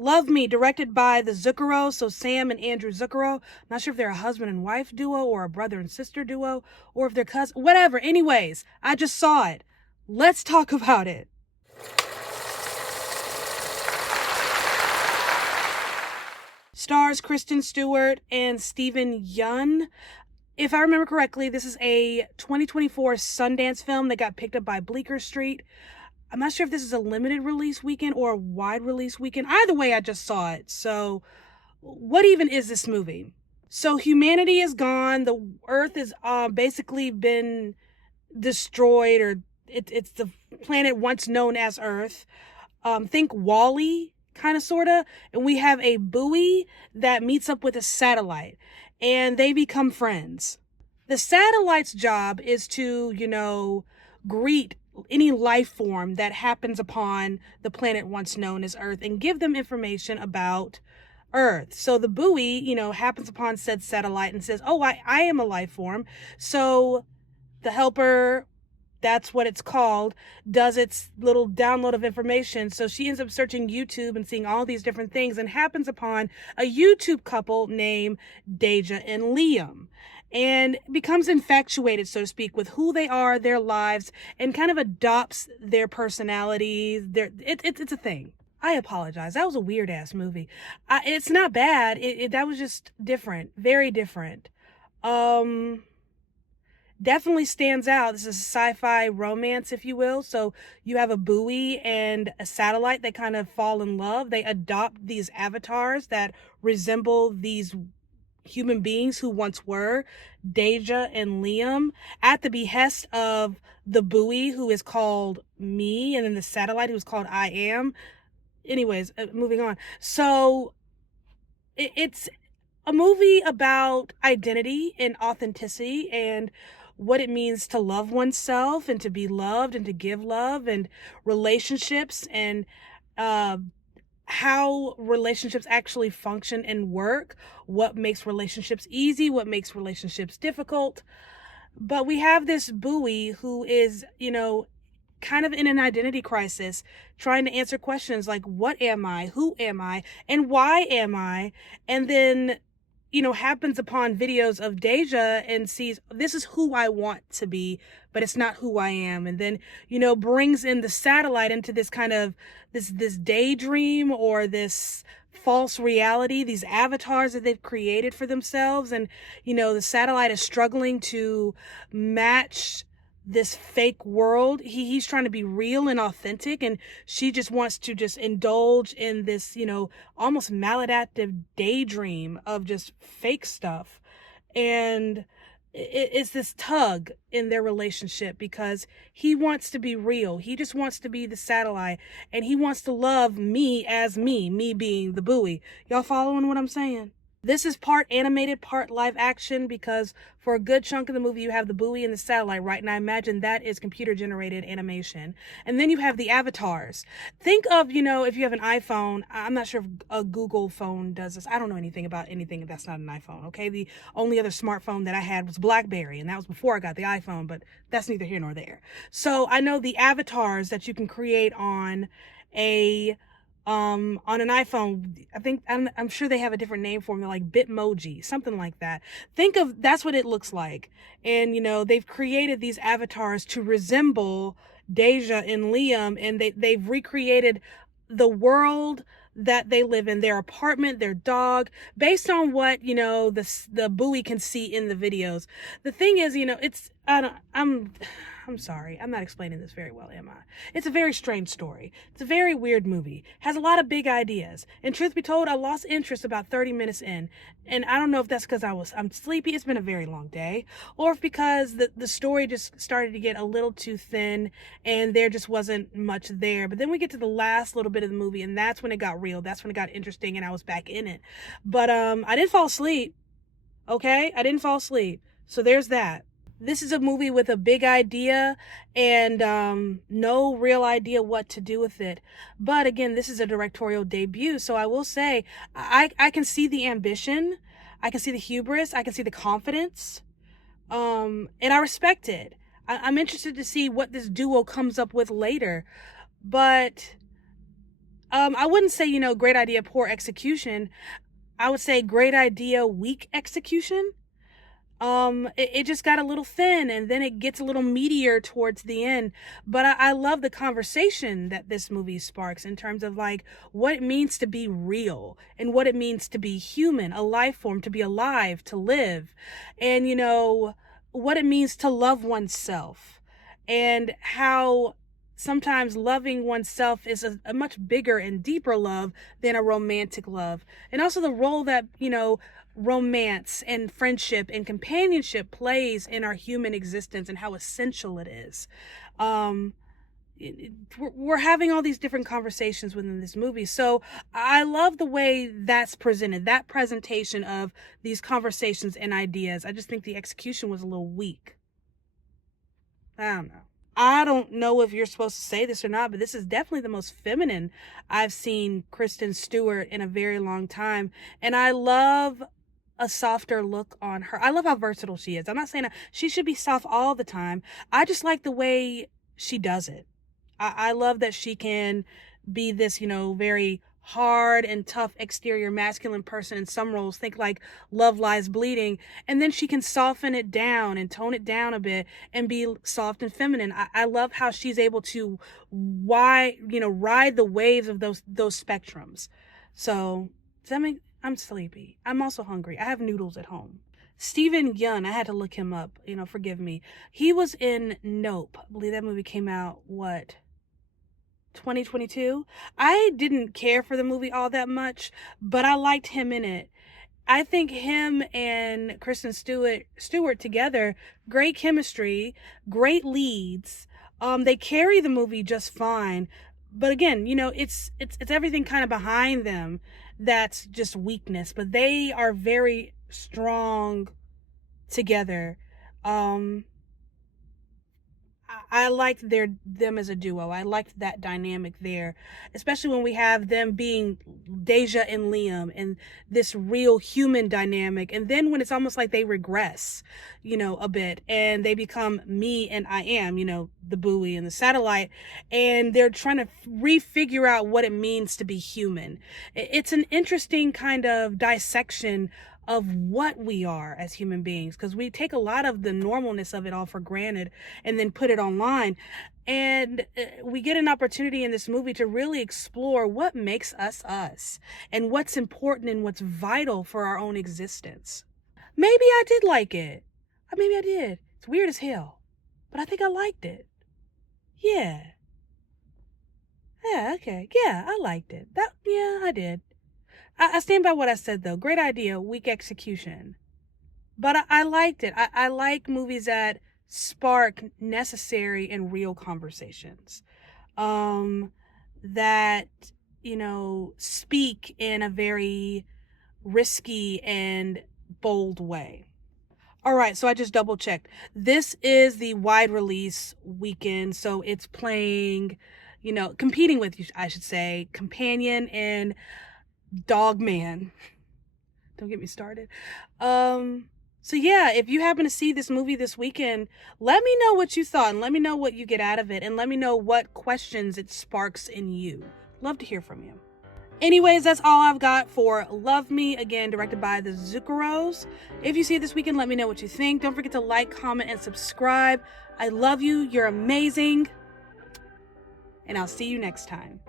Love Me, directed by the Zuccaros, so Sam and Andrew Zuccaro. Not sure if they're a husband and wife duo or a brother and sister duo or if they're cousins. Whatever. Anyways, I just saw it. Let's talk about it. Stars Kristen Stewart and Steven Yeun. If I remember correctly, this is a 2024 Sundance film that got picked up by Bleecker Street. I'm not sure if this is a limited release weekend or a wide release weekend. Either way, I just saw it. So, what even is this movie? So, humanity is gone. The Earth has basically been destroyed, or it's the planet once known as Earth. Think Wall-E, kind of, sort of. And we have a buoy that meets up with a satellite, and they become friends. The satellite's job is to, greet any life form that happens upon the planet once known as Earth and give them information about Earth. So the buoy, happens upon said satellite and says, oh, I am a life form. So the helper, that's what it's called, does its little download of information. So she ends up searching YouTube and seeing all these different things and happens upon a YouTube couple named Deja and Liam, and becomes infatuated, so to speak, with who they are, their lives, and kind of adopts their personalities. It's a thing. I apologize. That was a weird ass movie. It's not bad. That was just different, very different. Definitely stands out. This is a sci-fi romance, if you will. So you have a buoy and a satellite. They kind of fall in love. They adopt these avatars that resemble these human beings who once were Deja and Liam, at the behest of the buoy, who is called Me, and then the satellite, who's called I Am. Anyways, moving on. So it's a movie about identity and authenticity and what it means to love oneself and to be loved and to give love, and relationships, and how relationships actually function and work, what makes relationships easy, what makes relationships difficult. But we have this buoy who is, kind of in an identity crisis, trying to answer questions like, what am I? Who am I? And why am I? And then, happens upon videos of Deja and sees, this is who I want to be, but it's not who I am. And then, brings in the satellite into this kind of this daydream, or this false reality, these avatars that they've created for themselves. And, the satellite is struggling to match this fake world. He's trying to be real and authentic, and she just wants to just indulge in this, almost maladaptive daydream of just fake stuff. And it's this tug in their relationship, because he wants to be real. He just wants to be the satellite, and he wants to love me as me being the buoy. Y'all following what I'm saying? This is part animated, part live action, because for a good chunk of the movie, you have the buoy and the satellite, right? And I imagine that is computer generated animation. And then you have the avatars. Think of, if you have an iPhone, I'm not sure if a Google phone does this. I don't know anything about anything that's not an iPhone, okay? The only other smartphone that I had was BlackBerry, and that was before I got the iPhone, but that's neither here nor there. So I know the avatars that you can create on on an iPhone. I think, I'm sure they have a different name for them, like Bitmoji, something like that. Think of, that's what it looks like. And, they've created these avatars to resemble Deja and Liam, and they've recreated the world that they live in, their apartment, their dog, based on what, the buoy can see in the videos. The thing is, I'm sorry, I'm not explaining this very well, am I? It's a very strange story. It's a very weird movie. Has a lot of big ideas. And truth be told, I lost interest about 30 minutes in. And I don't know if that's because I'm sleepy. It's been a very long day. Or if because the story just started to get a little too thin and there just wasn't much there. But then we get to the last little bit of the movie, and that's when it got real. That's when it got interesting and I was back in it. But I didn't fall asleep. Okay? I didn't fall asleep. So there's that. This is a movie with a big idea and no real idea what to do with it. But again, this is a directorial debut, so I will say I can see the ambition, I can see the hubris, I can see the confidence, and I respect it. I'm interested to see what this duo comes up with later. But I wouldn't say, great idea, poor execution. I would say great idea, weak execution. It just got a little thin, and then it gets a little meatier towards the end. But I love the conversation that this movie sparks in terms of like what it means to be real and what it means to be human, a life form, to be alive, to live, and what it means to love oneself, and how sometimes loving oneself is a much bigger and deeper love than a romantic love. And also the role that, romance and friendship and companionship plays in our human existence and how essential it is. Um, we're having all these different conversations within this movie. So I love the way that's presented, that presentation of these conversations and ideas. I just think the execution was a little weak. I don't know. I don't know if you're supposed to say this or not, but this is definitely the most feminine I've seen Kristen Stewart in a very long time. And I love a softer look on her. I love how versatile she is. I'm not saying that she should be soft all the time. I just like the way she does it. I love that she can be this, very hard and tough exterior masculine person in some roles. Think like Love Lies Bleeding. And then she can soften it down and tone it down a bit and be soft and feminine. I love how she's able to ride the waves of those spectrums. So does that make I'm sleepy. I'm also hungry. I have noodles at home. Steven Yeun, I had to look him up, forgive me. He was in Nope. I believe that movie came out, 2022. I didn't care for the movie all that much, but I liked him in it. I think him and Kristen Stewart together, great chemistry, great leads. They carry the movie just fine. But again, it's everything kind of behind them that's just weakness, but they are very strong together. Um I liked them as a duo. I liked that dynamic there, especially when we have them being Deja and Liam and this real human dynamic. And then when it's almost like they regress, a bit, and they become me and I am, the buoy and the satellite, and they're trying to refigure out what it means to be human. It's an interesting kind of dissection of what we are as human beings, because we take a lot of the normalness of it all for granted and then put it online. And we get an opportunity in this movie to really explore what makes us us and what's important and what's vital for our own existence. Maybe I did like it. Maybe I did. It's weird as hell, but I think I liked it. Yeah. Yeah, okay. Yeah, I liked it. Yeah, I did. I stand by what I said, though. Great idea, weak execution. But I liked it. I like movies that spark necessary and real conversations. That, speak in a very risky and bold way. All right, so I just double checked. This is the wide release weekend, so it's playing, competing with, I should say, Companion and Dog Man. Don't get me started. So yeah, if you happen to see this movie this weekend, let me know what you thought and let me know what you get out of it and let me know what questions it sparks in you. Love to hear from you. Anyways, that's all I've got for Love Me, again, directed by the Zuccaros. If you see it this weekend, let me know what you think. Don't forget to like, comment, and subscribe. I love you. You're amazing. And I'll see you next time.